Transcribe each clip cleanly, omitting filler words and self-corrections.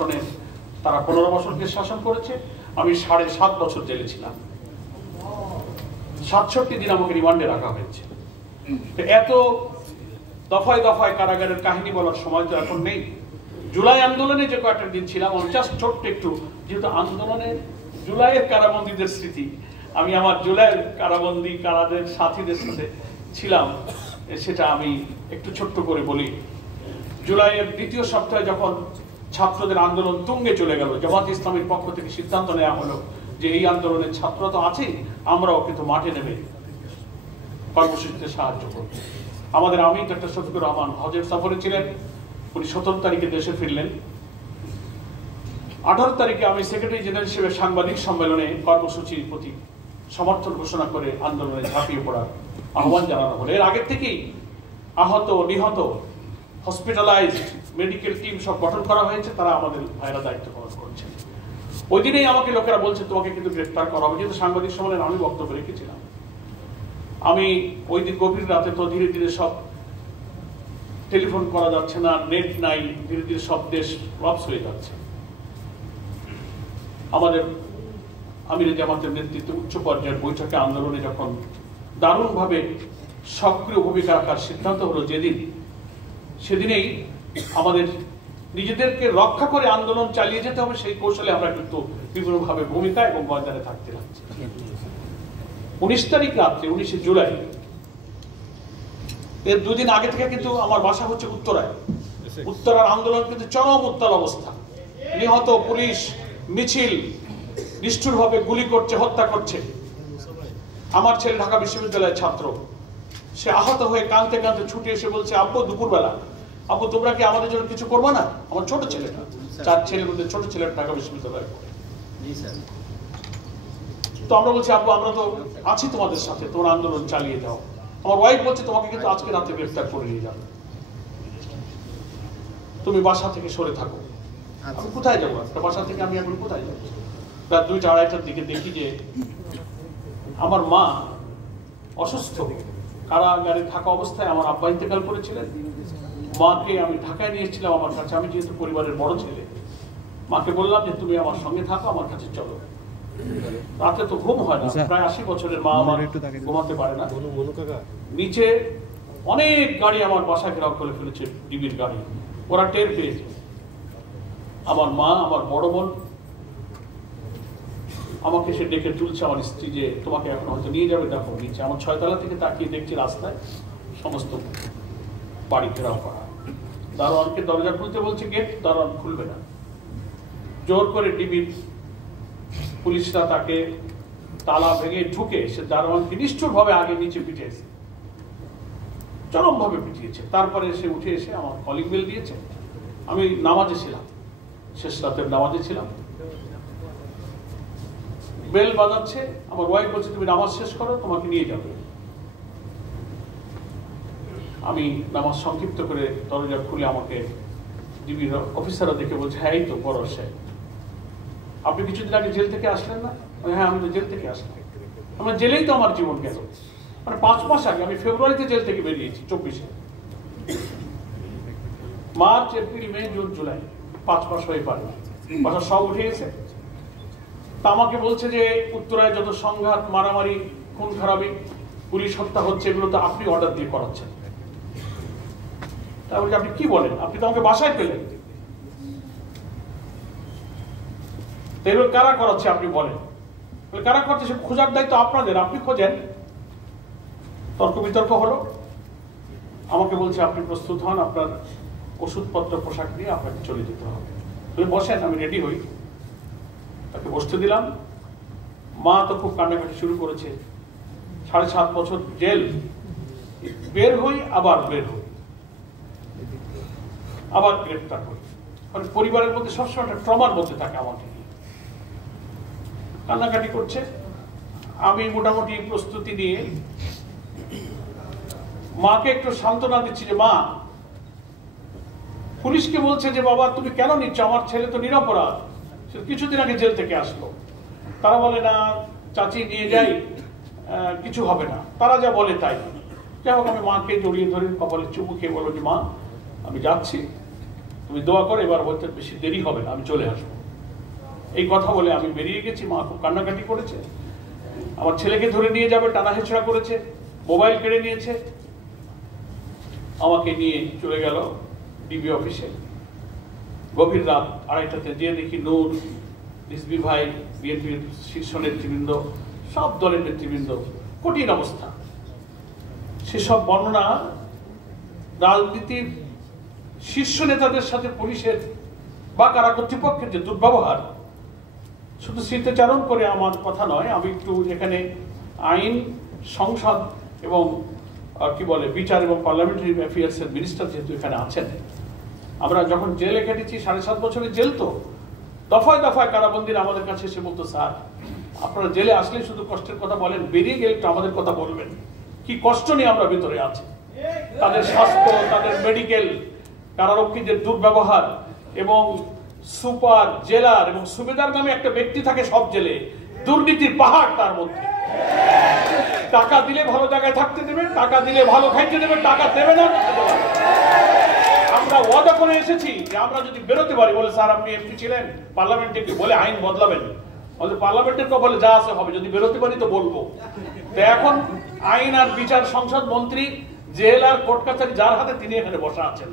শোনেন, তারা 15 বছর দেশ শাসন করেছে, আমি 7.5 বছর জেলে ছিলাম। 67 দিন আমাকে রিমান্ডে রাখা হয়েছে। এত দফায় দফায় কারাগারের কাহিনী বলার সময় তো এখন নেই। জুলাই আন্দোলনে যে কয়েকটা দিন ছিলাম, জাস্ট ছোট্ট একটু, যেহেতু আন্দোলনে জুলাইয়ের কারাবন্দীদের স্মৃতি, আমি আমার জুলাইয়ের কারাবন্দী কারাদের সাথীদের সাথে ছিলাম, সেটা আমি একটু ছোট্ট করে বলি। জুলাইয়ের দ্বিতীয় সপ্তাহে যখন ছাত্রদের আন্দোলন তুঙ্গে চলে গেল, জামাত ইসলামের পক্ষ থেকে সিদ্ধান্ত নেওয়া হলো যে এই আন্দোলনের ছাত্র তো আছেই, আমরাও কিন্তু মাঠে নেমে কর্মসূচিতে সাহায্য করব। আমাদের আমির ডক্টর শফিকুর রহমান হজের সফরে ছিলেন, উনি 17 তারিখে দেশে ফিরলেন। 18 তারিখে আমি সেক্রেটারি জেনারেল হিসেবে সাংবাদিক সম্মেলনে কর্মসূচির প্রতি সমর্থন ঘোষণা করে আন্দোলনে ঝাঁপিয়ে পড়ার আহ্বান জানানো হলো। এর আগের থেকেই আহত, নিহত, হসপিটালাইজড মেডিকেল টিম সব গঠন করা হয়েছে, তারা আমাদের ভাইরা দায়িত্ব পালন করছে। ওই দিনেই আমাকে লোকেরা বলছে তোমাকে কিন্তু গ্রেফতার করা হবে, যেহেতু সাংবাদিক সম্মেলনে আমি বক্তব্য রেখেছিলাম। আমি ওই দিন গভীর রাতে তো ধীরে ধীরে সব টেলিফোন করা যাচ্ছে না, নেট নাই, ধীরে ধীরে সব দেশ লপস হয়ে যাচ্ছে। আমাদের আমিরে জামাতের নেতৃত্বে উচ্চ পর্যায়ের বৈঠকে আন্দোলনে যখন দারুণভাবে সক্রিয় ভূমিকা রাখার সিদ্ধান্ত হলো যেদিন, সেদিনেই আমাদের নিজেদেরকে রক্ষা করে আন্দোলন চালিয়ে যেতে হবে, সেই কৌশলে আমরা কিন্তু বিভিন্নভাবে ভূমিকা এবং ময়দানে থাকতে লাগছি। 19 তারিখ রাত্রে, 19 জুলাই, এর 2 দিন আগে থেকে কিন্তু আমার বাসা হচ্ছে উত্তরায়। উত্তরার আন্দোলন কিন্তু চরম উত্তাল অবস্থা, নিহত, পুলিশ মিছিল নিষ্ঠুরভাবে গুলি করছে, হত্যা করছে। আমার ছেলে ঢাকা বিশ্ববিদ্যালয়ের ছাত্র, সে আহত হয়ে কাঁদতে কাঁদতে ছুটে এসে বলছে, আব্বু দুপুরবেলা, আব্বু তোমরা কি আমাদের জন্য কিছু করবো না? আমার ছোট ছেলেটা, 4 ছেলের মধ্যে ছোট ছেলেটা ঢাকা বিশ্ববিদ্যালয়ে পড়ে। তো আমরা বলছি, আব্বু আমরা তো আছি তোমাদের সাথে, তোমরা আন্দোলন চালিয়ে যাও। আমার ওয়াইফ বলছে, তোমাকে কিন্তু আজকে রাতে গ্রেফতার করে নিয়ে যাবে, তুমি বাসা থেকে সরে থাকো। আমি কোথায় যাবো? একটা বাসা থেকে আমি এখন কোথায় যাবো? রাত 2টা 2:30টার দিকে দেখি যে আমার মা অসুস্থ, কারাগারে থাকা অবস্থায় আমার আব্বা ইন্তেকাল করেছিলেন। মাকে আমি ঢাকায় নিয়েছিলাম আমার কাছে, আমি যেহেতু পরিবারের বড় ছেলে। মাকে বললাম যে তুমি আমার সঙ্গে থাকো, আমার কাছে চলো। রাতে তো ঘুম হয় না, প্রায় 80 বছরের মা আমার ঘুমাতে পারে না। নিচে অনেক গাড়ি আমার বাসা ঘেরাও করে ফেলেছে, ডিবির গাড়ি, ওরা টের পেয়েছে। আমার মা, আমার বড় বোন আমাকে সে ডেকে তুলছে, আমার স্ত্রী, যে তোমাকে এখন হয়তো নিয়ে যাবে, দেখো নিচে। আমার 6 তলা থেকে তাকিয়ে দেখছি রাস্তায় সমস্ত বাড়ি ঘেরাও করা। দারোয়ানকে দরজা খুলতে বলছে, গেট, দারোয়ান খুলবে না। জোর করে ডিবির পুলিশরা তাকে তালা ভেঙে ঢুকে সে দারোয়ানকে নিষ্ঠুরভাবে আগে নিচে পিটিয়েছে, চরমভাবে পিটিয়েছে। তারপরে সে উঠে এসে আমার কলিং বেল দিয়েছে। আমি নামাজে ছিলাম, শেষ রাতের নামাজে ছিলাম। বেল বাজাচ্ছে, আমার ওয়াইফ বলছে তুমি নামাজ শেষ করো, তোমাকে নিয়ে যাবে। আমি নামাজ সংক্ষিপ্ত করে দরজা খুলে আমাকে ডিবির অফিসাররা দেখে বলছে, হ্যাঁ এই তো বড় সাহেব, আপনি কিছুদিন আগে জেল থেকে আসলেন না? হ্যাঁ আমি তো জেল থেকে আসলাম। আমার জেলেই তো আমার জীবন গেল। মানে 5 মাস আগে, আমি ফেব্রুয়ারিতে জেল থেকে বেরিয়েছি, 24-এ। মার্চ, এপ্রিল, মে, জুন, জুলাই, 5 মাস হয়ে পারে, বাসা সব উঠে গেছে। তা আমাকে বলছে যে উত্তরায় যত সংঘাত, মারামারি, খুন খারাপি, পুলিশ হত্যা হচ্ছে, এগুলো তো আপনি অর্ডার দিয়ে করাচ্ছেন। তা বলছি, আপনি কি বলেন? আপনি তো আমাকে বাসায় পেলেন, এগুলো কারা করাচ্ছে আপনি বলেন? কারা করছে সে খোঁজার দায়িত্ব আপনাদের, আপনি খোঁজেন। তর্ক বিতর্ক হলো। আমাকে বলছে আপনি প্রস্তুত হন, আপনার ওষুধপত্র পোশাক নিয়ে আপনাকে চলে যেতে হবে। বসেন, আমি রেডি হই। তাকে বসতে দিলাম। মা তো খুব কান্নাকাটি শুরু করেছে। 7.5 বছর জেল, বের হই, আবার বের হই, আবার গ্রেফতার হই। মানে পরিবারের মধ্যে সবসময় একটা ট্রমার মধ্যে থাকে। আমাকে কান্নাকাটি করছে। আমি মোটামুটি প্রস্তুতি নিয়ে মাকে একটু সান্ত্বনা দিচ্ছি যে মা, পুলিশকে বলছে যে বাবা তুমি কেন নিচ্ছ, আমার ছেলে তো নিরপরাধ, সে কিছুদিন আগে জেল থেকে আসলো। তারা বলে না চাচি নিয়ে যাই, কিছু হবে না, তারা যা বলে তাই। যাই হোক, আমি মাকে জড়িয়ে ধরে কপালে চুমু খেয়ে বলবো যে মা আমি যাচ্ছি, তুমি দোয়া করো, এবার হয়তো বেশি দেরি হবে না, আমি চলে আসবো। এই কথা বলে আমি বেরিয়ে গেছি। মা খুব কান্নাকাটি করেছে, আমার ছেলেকে ধরে নিয়ে যাবে টানা হেঁচড়া করেছে, মোবাইল কেড়ে নিয়েছে, আমাকে নিয়ে চলে গেল ডিবি অফিসে। গভীর রাত 2:30টাতে গিয়ে দেখি নূর, রিজভী ভাই, বিএনপির শীর্ষ নেতৃবৃন্দ, সব দলের নেতৃবৃন্দ, কঠিন অবস্থা। সেসব বর্ণনা রাজনীতির শীর্ষ নেতাদের সাথে পুলিশের বা কারা কর্তৃপক্ষের যে দুর্ব্যবহার, শুধু স্মৃতিচারণ করে আমার কথা নয়, আমি একটু এখানে আইন, সংসদ এবং কি বলে বিচার এবং পার্লামেন্টারি অ্যাফেয়ার্সের মিনিস্টার যেহেতু এখানে আছেন, আমরা যখন জেলে কেটেছি 7.5 বছরের জেল, তো দফায় দফায় কারাবন্দীরা আমাদের কাছে এসে বলতো, স্যার আপনারা জেলে আসলে শুধু কষ্টের কথা বলেন, বেরিয়ে গেলে একটু আমাদের কথা বলবেন, কি কষ্ট নিয়ে আমরা ভিতরে আছি। তাদের স্বাস্থ্য, তাদের মেডিকেল, কারারক্ষীদের দুর্ব্যবহার, এবং সুপার, জেলার এবং সুবেদার নামে একটা ব্যক্তি থাকে সব জেলে, দুর্নীতির পাহাড় তার মধ্যে। টাকা দিলে ভালো জায়গায় থাকতে দেবে, টাকা দিলে ভালো খাইতে দেবে, টাকা দেবে না। আমরা ওয়াদা করে এসেছি যে আমরা যদি বেরোতে পারি, বলে স্যার আপনি এমপি ছিলেন, পার্লামেন্টে কি বলে আইন বদলাবেন, পার্লামেন্টের কপালে যা আছে হবে, যদি বেরোতে পারি তো বলবো। তো এখন আইন আর বিচার সংসদ মন্ত্রী, জেল আর কোর্ট কাছারি যার হাতে, তিনি এখানে বসা আছেন।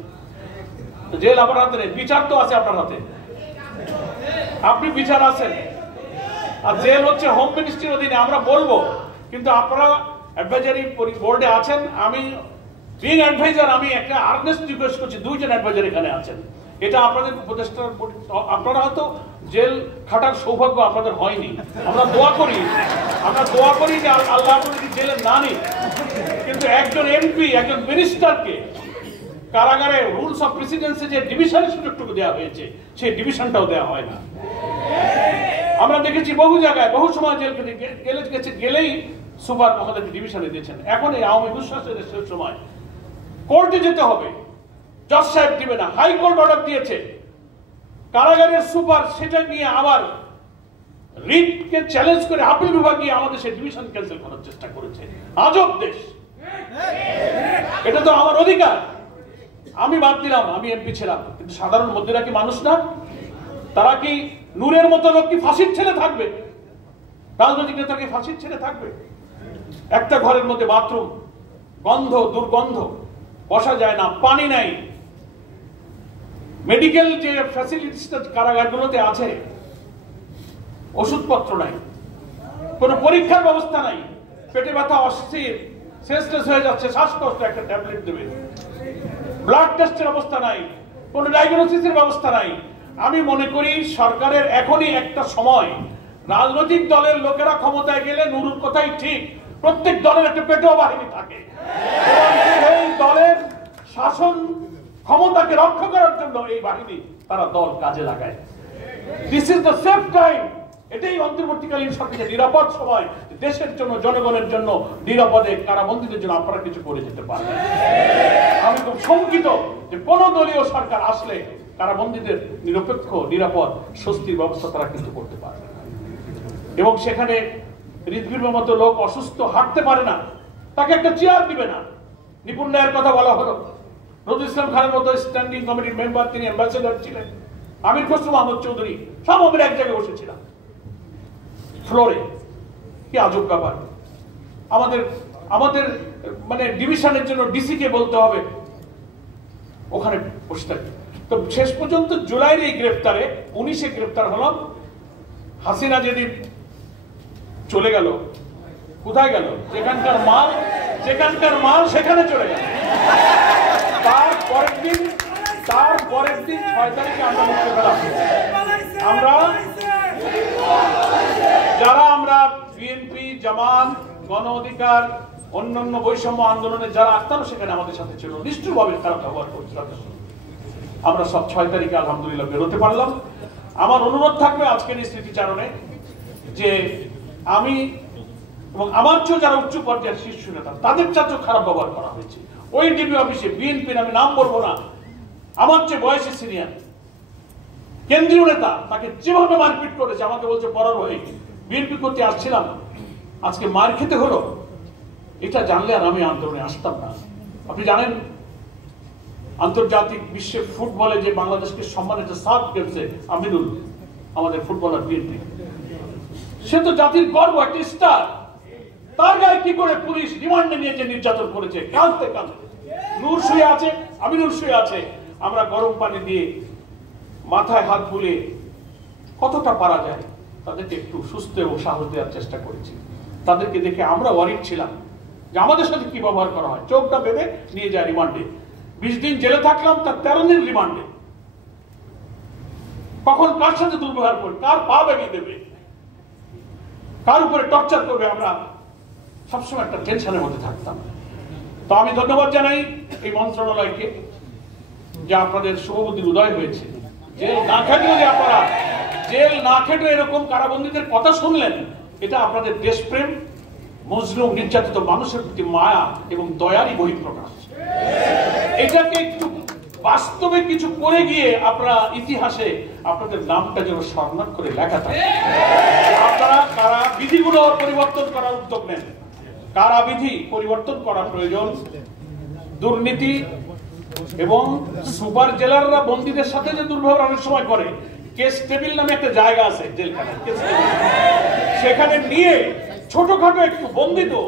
জেল আপনার হাতে নেই, বিচার তো আছে আপনার হাতে, আপনি বিচার আছেন, আর জেল হচ্ছে হোম মিনিস্ট্রির অধীনে। আমরা বলবো, কিন্তু আপনারা অ্যাডভাইজারি বোর্ডে আছেন, আমি বিং অ্যাডভাইজার, আমি একটা আর্নেস্ট রিকোয়েস্ট করছি, 2 জন অ্যাডভাইজার এখানে আছেন, এটা আপনাদের উপদেষ্টা। আপনারা হয়তো জেল খাটার সৌভাগ্য আপনাদের হয়নি, আমরা দোয়া করি যে আল্লাহ যদি জেলে না নিই, কিন্তু একজন এমপি, একজন মিনিস্টারকে কারাগারে রুলস অফ প্রেসিডেন্সি যে ডিভিশনের সুযোগটুকু দেওয়া হয়েছে, সেই ডিভিশনটাও দেওয়া হয় না। আমরা দেখেছি বহু জায়গায়, বহু সময় জেল গেলেই সুপার আমাদেরকে ডিভিশনে দিয়েছেন। এখন এই আওয়ামী দুঃশাসনের শেষ সময় কোর্টে যেতে হবে, জজ সাহেব দিবে না, হাইকোর্ট অর্ডার দিয়েছে, কারাগারের সুপার সেটা নিয়ে আবার রিটকে চ্যালেঞ্জ করে আপিল বিভাগে আমাদের সেই ডিভিশন ক্যান্সেল করার চেষ্টা করেছে। আজব দেশ, এটা তো আমার অধিকার। আমি বাদ দিলাম, আমি এমপি ছিলাম, কিন্তু সাধারণ মধ্যেরা কি মানুষ না? তারা কি নূরের মতো লোক কি ফাঁসির ছেলে থাকবে? রাজনৈতিক নেতা কি ফাঁসির ছেলে থাকবে? একটা ঘরের মধ্যে বাথরুম, গন্ধ, দুর্গন্ধ, বসা যায় না, পানি নাই, মেডিকেল যে ফ্যাসিলিটিসটা কারাগারগুলোতে আছে, ওষুধপত্র নাই, কোনো পরীক্ষার ব্যবস্থা নাই, পেটে ব্যথা, অস্থির, সেন্সলেস হয়ে যাচ্ছে, শ্বাসকষ্ট, একটা ট্যাবলেট দেবে, ব্লাড টেস্টের অবস্থা নাই, কোনো ডায়াগনোসিসের ব্যবস্থা নাই। আমি মনে করি সরকারের এখনই একটা সময়, রাজনৈতিক দলের লোকেরা ক্ষমতায় গেলে, নুরুর কথাই ঠিক, প্রত্যেক দলের একটা পেটোয়া বাহিনী থাকে, সেই দলের শাসন ক্ষমতাকে রক্ষা করার জন্য এই বাহিনী, তারা দল কাজে লাগায়। This is the safe time. এটাই অন্তর্বর্তীকালীন সরকারের নিরাপদ সময়, দেশের জন্য, জনগণের জন্য নিরাপদে কারাবন্দীদের জন্য আপনারা কিছু করে যেতে পারবেন। আমি খুব শঙ্কিত যে কোন দলীয় সরকার আসলে কারাবন্দীদের নিরপেক্ষ, নিরাপদ, স্বস্তির ব্যবস্থা তারা কিন্তু করতে পারবে না। এবং সেখানে রিজভির মতো লোক অসুস্থ, হাঁটতে পারে না, তাকে একটা চেয়ার দিবে না। নিপুণ রায়ের কথা বলা হলো, নজরুল ইসলাম খানের মতো স্ট্যান্ডিং কমিটির মেম্বার, তিনি অ্যাম্বাসেডর ছিলেন, আমির খসরু মাহমুদ চৌধুরী, সব আমরা এক জায়গায় বসেছিলাম ফ্লোরে। কি আজব ব্যাপার! আমাদের মানে ডিভিশনের জন্য ডিসি কে বলতে হবে ওখানে বসে থাকে। তো শেষ পর্যন্ত জুলাইয়ের এই গ্রেফতারে 19-এ গ্রেফতার হলাম। হাসিনা যেদিন চলে গেল, কোথায় গেল? যেখানকার মাল সেখানে চলে গেল। তার পরের দিন 6 তারিখে আমরা মুক্তি পেলাম। আমরা বিএনপি, জামাত, গণ অধিকার, অন্যান্য বৈষম্য আন্দোলনে যারা আসতাম, সেখানে আমাদের সাথে ছিল, নিষ্ঠুরভাবে খারাপ ব্যবহার করছিল। আমরা সব 6 তারিখে আলহামদুলিল্লাহ বেরোতে পারলাম। আমার অনুরোধ থাকবে আজকের এই স্মৃতিচারণে যে আমি এবং আমার চেয়ে যারা উচ্চ পর্যায়ের শীর্ষ নেতা, তাদের চাচেও খারাপ ব্যবহার করা হয়েছে। ওই ডিবি অফিসে বিএনপির, আমি নাম বলবো না, আমার চেয়ে বয়সে সিনিয়র কেন্দ্রীয় নেতা, তাকে যেভাবে মারপিট করেছে, আমাকে বলছে পড়ার হয়ে বিএনপি করতে আসছিলাম, আজকে মার খেতে হলো। এটা জানলে আর আমি আন্দোলনে আসতাম না। আপনি জানেন আন্তর্জাতিক বিশ্বে ফুটবলে যে বাংলাদেশকে সম্মানিত সাফ খেলছে আমিনুল, আমাদের ফুটবলার বিএনপি, সে তো জাতির গর্ব, একটা স্টার। তার গায়ে কি করে পুলিশ রিমান্ডে নিয়ে যে নির্যাতন করেছে, কাঁদতে কাঁদতে। নূর শুয়ে আছে, আমিনুল শুয়ে আছে, আমরা গরম পানি দিয়ে মাথায় হাত বুলিয়ে কতটা পারা যায় তাদেরকে একটু সুস্থ এবং সাহস দেওয়ার চেষ্টা করেছি। তাদেরকে দেখে আমরা ওয়ারিড ছিলাম যে আমাদের সাথে কি ব্যবহার করা হয়। চোখটা বেঁধে নিয়ে যায় রিমান্ডে, 20 দিন জেলে থাকলাম, তার 13 দিন রিমান্ডে। কখন কার সাথে দুর্ব্যবহার করবে, কার পা ভেঙে দেবে, কার উপরে টর্চার করবে, আমরা সবসময় একটা টেনশনের মধ্যে থাকতাম। তো আমি ধন্যবাদ জানাই এই মন্ত্রণালয়কে যে আপনাদের শুভবুদ্ধির উদয় হয়েছে। জেল না খেটেও যে আপনারা জেল না খেটে এরকম কারাবন্দীদের কথা শুনলেন, এটা আপনাদের দেশপ্রেম, মজলুম নির্যাতিত মানুষের প্রতি মায়া এবং দয়ারই বহিঃপ্রকাশ। এটাকে একটু বাস্তবে কিছু করে গিয়ে আপনারা ইতিহাসে আপনাদের নামটা যেন স্মরণ করে লেখা থাকে। আপনারা কারা বিধিগুলো পরিবর্তন করার উদ্যোগ নেন। কারা বিধি পরিবর্তন করা প্রয়োজন। দুর্নীতি এবং সুপার জেলাররা বন্দীদের সাথে যে দুর্ব্যবহার অনেক সময় করে, কেস টেবিল নামে একটা জায়গা আছে জেলখানায়, সেখানে নিয়ে ছোটখাটো একটু বন্দী তো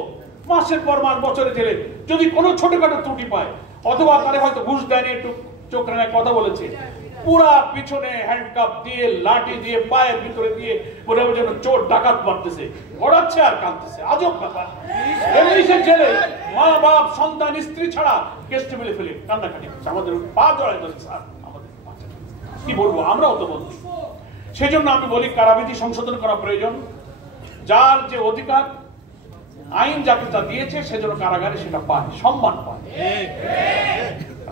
মাসের পর মাস, বছরে জেলে যদি কোনো ছোটখাটো ত্রুটি পায়, অথবা তারা হয়তো ঘুষ দেয়নি, একটু চোখ রাঙায় কথা বলেছে, পুরা পিছনে হ্যান্ডকাপ দিয়ে, লাঠি দিয়ে, পায়ের ভিতরে দিয়ে মনে হবে যেন চোর ডাকাত মারতেছে, গড়াচ্ছে আর কাঁদতেছে। আজব ব্যাপার। এমনিসের জেলে মা বাপ সন্তান স্ত্রী ছাড়া কেস টেবিলে ফেলে কান্নাকাটি করছে, আমাদের পা জড়ায় ধরে, স্যার আমাদের কি বলবো, আমরাও তো বলছি। সেই জন্য আমি বলি কারাবিধি সংশোধন করা প্রয়োজন। যার যে অধিকার আইন যাকে তা দিয়েছে, সেজন্য কারাগারে সেটা পায়, সম্মান পায়।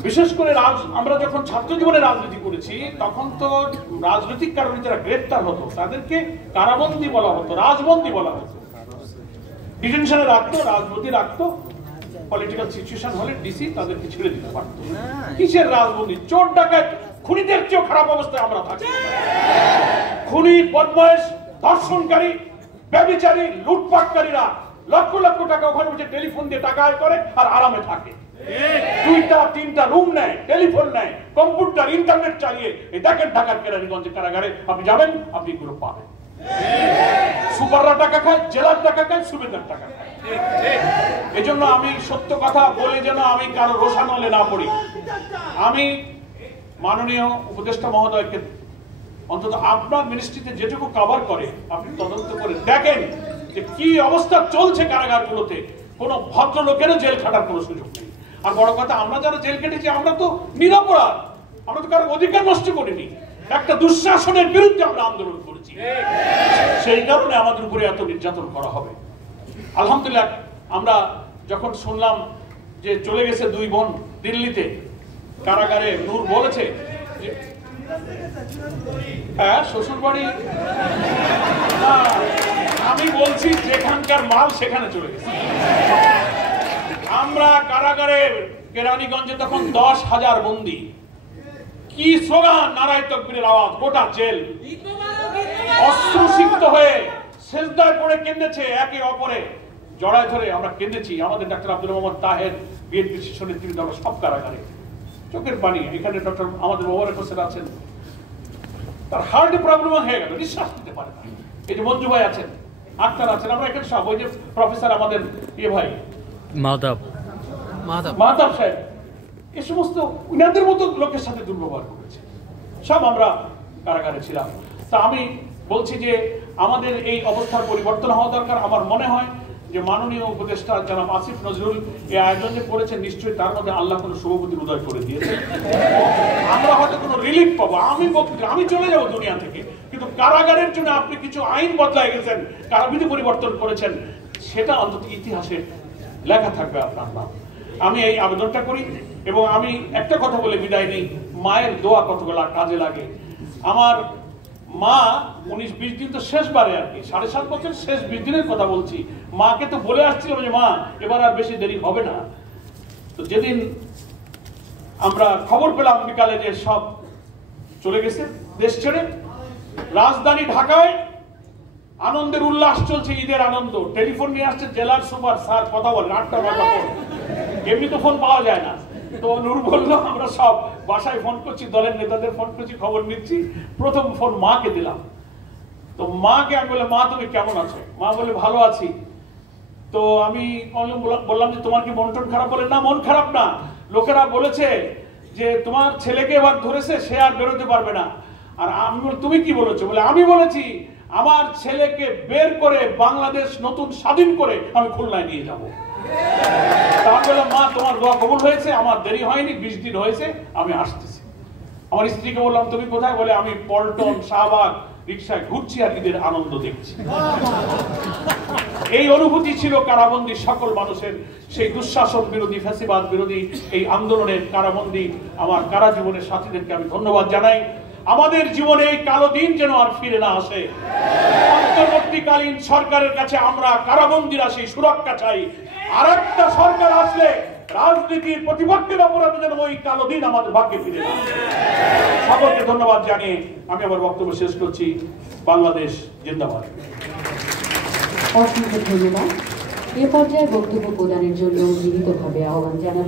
বিশেষ করে আমরা যখন ছাত্র জীবনে রাজনীতি করেছি, তখন তো রাজনৈতিক কারণে যারা গ্রেফতার হতো তাদেরকে কারাবন্দী বলা হতো, রাজবন্দী বলা হতো। ডিটেনশনে রাখতো, রাজবন্দী রাখতো, পলিটিক্যাল সিচুয়েশন হলে ডিসি তাদেরকে ছেড়ে দিতে পারতো। কিসের রাজবন্দী? চোর ডাকাত খুনিদের চেয়েও খারাপ অবস্থায় আমরা থাকি। খুনি, বদমাইশ, ধর্ষণকারী, ব্যভিচারী, লুটপাটকারীরা লক্ষ লক্ষ টাকা ওখানে বসে টেলিফোন দিয়ে টাকা আয় করে আর আরামে থাকে। 2টা 3টা রুম নেয়, টেলিফোন নেয়, কম্পিউটার, ইন্টারনেট চালিয়ে। এই দেখেন ঢাকার কেরানীগঞ্জের কারাগারে আপনি যাবেন, আপনি এগুলো পাবেন। সুপাররা টাকা খায়, জেলার টাকা খায়, সুবেদার টাকা খায়। এই জন্য আমি সত্য কথা বলে যেন আমি কারো রোষানলে না পড়ি, আমি মাননীয় উপদেষ্টা মহোদয়কে অন্তত আপনার মিনিস্ট্রিতে যেটুকু কভার করে আপনি তদন্ত করে দেখেন যে কি অবস্থা চলছে কারাগারগুলোতে। কোন ভদ্রলোকেরও জেল খাটার কোনো সুযোগ নেই। আর বড় কথা, আমরা যারা জেল কেটেছি আমরা তো নিরপরাধ, আমরা তো কারো অধিকার নষ্ট করিনি। একটা দুঃশাসনের বিরুদ্ধে আমরা আন্দোলন করেছি, সেই কারণে আমাদের উপরে এত নির্যাতন করা হবে। আলহামদুলিল্লাহ, আমরা যখন শুনলাম যে চলে গেছে 2 বোন দিল্লিতে কারাগারে, নূর বলেছে হ্যাঁ শ্বশুর বাড়ি, আমি বলছি যেখানকার মাল সেখানে চলে গেছে। আমরা কারাগারে কেরানীগঞ্জে তখন 10,000 বন্দী, কি স্লোগান, নারায়ে তাকবীরের আওয়াজ, গোটা জেল অশ্রুসিক্ত হয়ে সেজদায় পড়ে কেঁদেছে, একে অপরে জড়ায় ধরে আমরা কেঁদেছি। আমাদের ডাক্তার আব্দুল মোহাম্মদ তাহের, বিএনপি শীর্ষ নেতৃবৃন্দ, আমরা সব কারাগারে চোখের পানি। এখানে ডক্টর আমাদের মোবারক হোসেন আছেন, তার হার্টে প্রবলেম হয়ে গেল, নিঃশ্বাস নিতে পারে না। এই যে মঞ্জু ভাই আছেন, আক্তার আছেন, আমরা এখানে সব, ওই যে প্রফেসর আমাদের ভাই মাহতাব সাহেব, এই সমস্ত উনাদের মতো লোকের সাথে দুর্ব্যবহার করেছে। সব আমরা কারাগারে ছিলাম। তা আমি বলছি যে আমাদের এই অবস্থার পরিবর্তন হওয়া দরকার। আমার মনে হয় যে মাননীয় উপদেষ্টা জনাব আসিফ নজরুল এই আয়োজন যে করেছেন, নিশ্চয়ই তার মধ্যে আল্লাহ কোনো শুভবুদ্ধির উদয় করে দিয়েছে। আমরা হয়তো কোনো রিলিফ পাবো। আমি চলে যাবো দুনিয়া থেকে, কিন্তু কারাগারের জন্য আপনি কিছু আইন বদলায় গেছেন, কারাবিধি পরিবর্তন করেছেন, সেটা অন্তত ইতিহাসে লেখা থাকবে আপনার নাম। আমি এই আবেদনটা করি এবং আমি একটা কথা বলে বিদায় নিই, মায়ের দোয়া কতগুলো কাজে লাগে। আমার মা 19-20 দিন তো শেষবারে আর কি, 7.5 বছর শেষ 20 দিনের কথা বলছি, মাকে তো বলে আসছিলাম যে মা এবার আর বেশি দেরি হবে না। তো যেদিন আমরা খবর পেলাম বিকালে যে সব চলে গেছে দেশ ছেড়ে, রাজধানী ঢাকায় আনন্দের উল্লাস চলছে, ঈদের আনন্দ। টেলিফোন নিয়ে আসছে জেলার সুপার, স্যার কথা বলেন, 8টা 9টা ফোন, এমনি তো ফোন পাওয়া যায় না। তো নূর বলল আমরা সব বাসায় ফোন করছি, দলের নেতাদের ফোন করছি, খবর নিচ্ছি। প্রথম ফোন মাকে দিলাম। তো মাকে আমি বললাম, মা তুমি কেমন আছো? মা বলে ভালো আছি। তো আমি বললাম যে তোমার কি মন টন খারাপ? বলে না, মন খারাপ না, লোকেরা বলেছে যে তোমার ছেলেকে এবার ধরেছে, সে আর বেরোতে পারবে না। আর আমি বল তুমি কি বলেছো? বলে আমি বলেছি আমার ছেলেকে বের করে বাংলাদেশ নতুন স্বাধীন করে আমি খুলনায় নিয়ে যাবো। আমি বললাম মা তোমার দোয়া কবুল হয়েছে, আমার দেরি হয়নি, 20 দিন হয়েছে, আমি আসতেছি। আমার স্ত্রীকে বললাম তুমি কোথায়? বলে আমি পল্টন শাহবাগ রিক্সায় ঘুরছি আর ঈদের আনন্দ দেখছি। এই অনুভূতি ছিল কারাবন্দী সকল মানুষের। সেই দুঃশাসন বিরোধী, ফ্যাসিবাদ বিরোধী এই আন্দোলনের কারাবন্দী আমার কারা জীবনের সাথীদেরকে আমি ধন্যবাদ জানাই। আমাদের জীবনে এই কালো দিন যেন আর ফিরে না আসে। অন্তর্বর্তীকালীন সরকারের কাছে আমরা কারাবন্দীরা সেই সুরক্ষা চাই। আর একটা সরকার আসলে রাজনীতির প্রতিপক্ষের অপরাধে যেন ওই কালো দিন আমাদের ভাগ্যে ফিরে না। সকলকে ধন্যবাদ জানিয়ে আমি আমার বক্তব্য শেষ করছি। বাংলাদেশ জিন্দাবাদ। অসংখ্য ধন্যবাদ। এ পর্যায়ে বক্তব্য প্রদানের জন্য বিনীতভাবে আহ্বান জানাচ্ছি